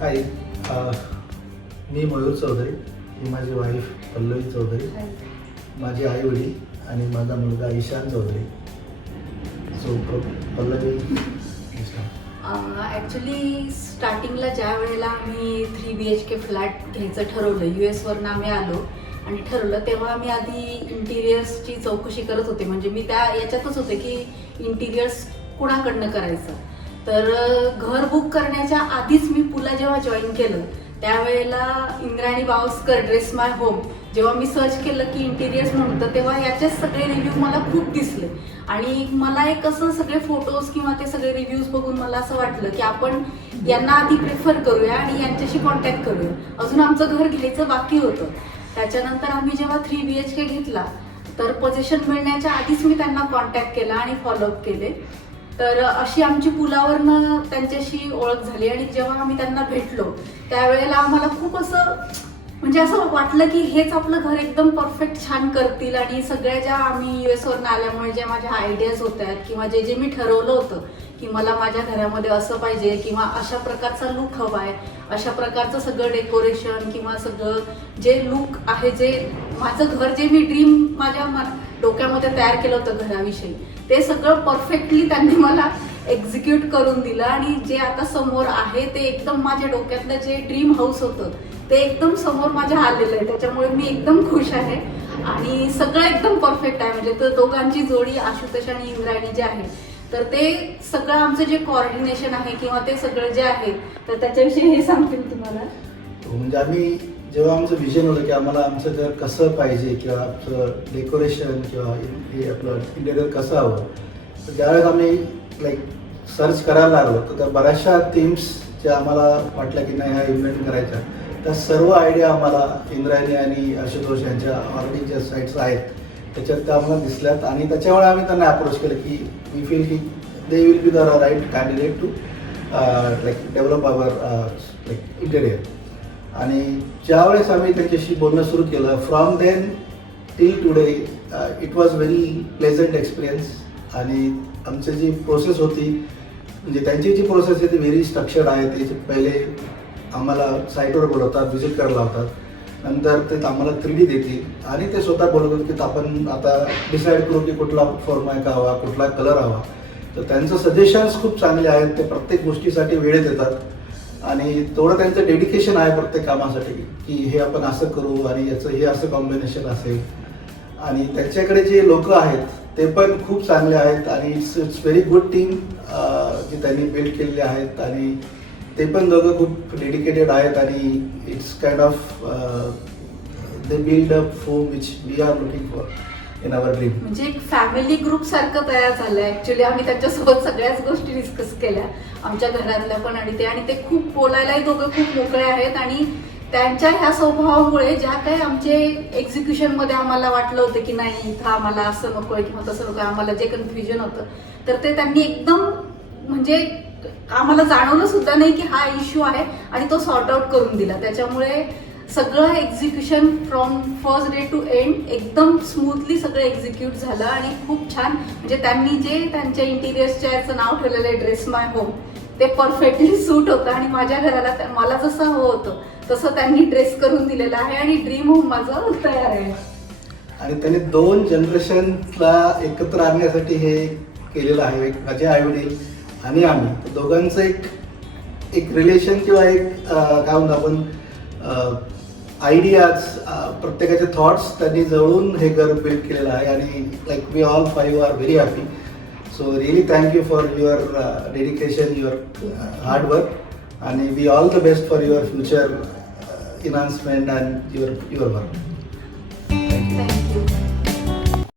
हाय, मी मयूर चौधरी, ही माझी वाईफ पल्लवी चौधरी, माझे आई वडील आणि माझा मुलगा ईशान चौधरी. सो पल्लवी. ॲक्च्युली स्टार्टिंगला ज्या वेळेला आम्ही 3 BHK फ्लॅट घ्यायचं ठरवलं, US वरनं आम्ही आलो आणि ठरवलं, तेव्हा आम्ही आधी इंटिरियर्सची चौकशी करत होते. म्हणजे मी त्या याच्यातच होते की इंटिरियर्स कुणाकडनं करायचं. तर घर बुक करण्याच्या आधीच मी पुला जेव्हा जॉईन केलं त्यावेळेला इंद्राणी बावस्कर ड्रेस माय होम जेव्हा मी सर्च केलं की इंटिरियर्स म्हणून, तर तेव्हा याचेच सगळे रिव्ह्यू मला खूप दिसले आणि मला एक असं सगळे फोटोज किंवा ते सगळे रिव्ह्यूज बघून मला असं वाटलं की आपण यांना आधी प्रेफर करूया आणि यांच्याशी कॉन्टॅक्ट करूया. अजून आमचं घर घ्यायचं बाकी होतं. त्याच्यानंतर आम्ही जेव्हा 3 BHK घेतला तर पोझिशन मिळण्याच्या आधीच मी त्यांना कॉन्टॅक्ट केला आणि फॉलोअप केले. तर अशी आमची पुलावरनं त्यांच्याशी ओळख झाली आणि जेव्हा आम्ही त्यांना भेटलो त्यावेळेला आम्हाला खूप असं म्हणजे असं वाटलं की हेच आपलं घर एकदम परफेक्ट छान करतील. आणि सगळ्या ज्या आम्ही US वरनं आल्यामुळे ज्या माझ्या आयडियाज होत्या किंवा जे मी ठरवलं होतं की मला माझ्या घरामध्ये असं पाहिजे किंवा अशा प्रकारचा लुक हवा आहे, अशा प्रकारचं सगळं डेकोरेशन किंवा सगळं जे लुक आहे, जे माझं घर जे मी ड्रीम माझ्या डोक्यामध्ये तयार केलं होतं घराविषयी, ते सगळं परफेक्टली त्यांनी मला एक्झिक्यूट करून दिलं. आणि जे आता समोर आहे ते एकदम माझ्या डोक्यातलं जे ड्रीम हाऊस होतं ते एकदम समोर माझ्या आलेलं आहे. त्याच्यामुळे मी एकदम खुश आहे आणि सगळं एकदम परफेक्ट आहे. म्हणजे तर दोघांची जोडी आशुतोष आणि इंद्रायणी जे आहे, तर ते सगळं आमचं जे कोऑर्डिनेशन आहे किंवा ते सगळं जे आहे तर त्याच्याविषयी हे सांगतील तुम्हाला. म्हणजे आम्ही जेव्हा आमचं विजन होतं की आम्हाला आमचं घर कसं पाहिजे किंवा आमचं डेकोरेशन किंवा हे आपलं इंटेरियर कसं हवं, तर ज्यावेळेस आम्ही सर्च करायला लागलो तर त्या बऱ्याचशा थीम्स ज्या आम्हाला वाटल्या की नाही ह्या इन्व्हेंट करायच्या, त्या सर्व आयडिया आम्हाला इंद्रायणी आणि आशुतोष यांच्या ऑलरेडी ज्या साईट्स आहेत त्याच्यात त्या आम्हाला दिसल्यात. आणि त्याच्यामुळे आम्ही त्यांना अप्रोच केलं की वी फील की they will be the right candidate to develop our interior. आणि ज्यावेळेस आम्ही त्यांच्याशी बोलणं सुरू केलं, from then till today it was very pleasant experience. आणि आमची जी प्रोसेस होती, म्हणजे त्यांची जी प्रोसेस आहे ती व्हेरी स्ट्रक्चर्ड आहे. ते पहिले आम्हाला साईटवर बोलवतात, व्हिजिट करायला लावतात, नंतर ते आम्हाला 3D देतील आणि ते स्वतः बोलवतात की आपण आता डिसाईड करू की कुठला फॉर्मॅक हवा, कुठला कलर हवा. तर त्यांचं सजेशन्स खूप चांगले आहेत. ते प्रत्येक गोष्टीसाठी वेळेत येतात आणि तेवढं त्यांचं डेडिकेशन आहे प्रत्येक कामासाठी की हे आपण असं करू आणि याचं हे असं कॉम्बिनेशन असेल. आणि त्यांच्याकडे जे लोक आहेत ते पण खूप चांगले आहेत आणि इट्स व्हेरी गुड टीम जी त्यांनी बिल्ड केलेली आहेत. आणि ते पण दोघं खूप डेडिकेटेड आहेत आणि it's kind of they build up home which we are looking for in our dream. म्हणजे एक फॅमिली ग्रुप सारखं तयार झालं. ऍक्च्युली आम्ही त्यांच्यासोबत सगळ्याच गोष्टी डिस्कस केल्या, आमच्या घरातल्या पण. आणि ते खूप बोलायलाही दोघं खूप मोकळे आहेत. आणि त्यांच्या ह्या स्वभावामुळे ज्या काही आमचे एक्झिक्युशनमध्ये आम्हाला वाटलं होतं की नाही इथं आम्हाला असं नको आहे किंवा तसं नको आहे, आम्हाला जे कन्फ्युजन होतं तर ते त्यांनी एकदम म्हणजे आम्हाला जाणवलं सुद्धा नाही की हा इश्यू आहे आणि तो सॉर्ट आउट करून दिला. त्याच्यामुळे सगळं execution from first day to end एकदम स्मूथली सगळं एक्झिक्यूट झालं आणि खूप छान. म्हणजे त्यांनी जे त्यांच्या इंटिरियर्सच्या याचं नाव ठेवलेलं आहे ड्रेस माय होम, ते परफेक्टली सूट होतं आणि माझ्या घराला मला जसं हवं होतं तसं त्यांनी ड्रेस करून दिलेलं आहे आणि ड्रीम होम माझं तयार आहे. आणि त्यांनी 2 जनरेशनला एकत्र आणण्यासाठी हे केलेलं आहे. एक माझे आई वडील आणि आम्ही, तर दोघांचं एक रिलेशन किंवा एक काय म्हणतो आपण आयडियाज, प्रत्येकाचे थॉट्स त्यांनी जवळून हे घर बिल्ड केलेलं आहे. आणि we all 5 are very happy. So really thank you for your dedication, your hard work, आणि we all the best for your future enhancement and your work. Thank you.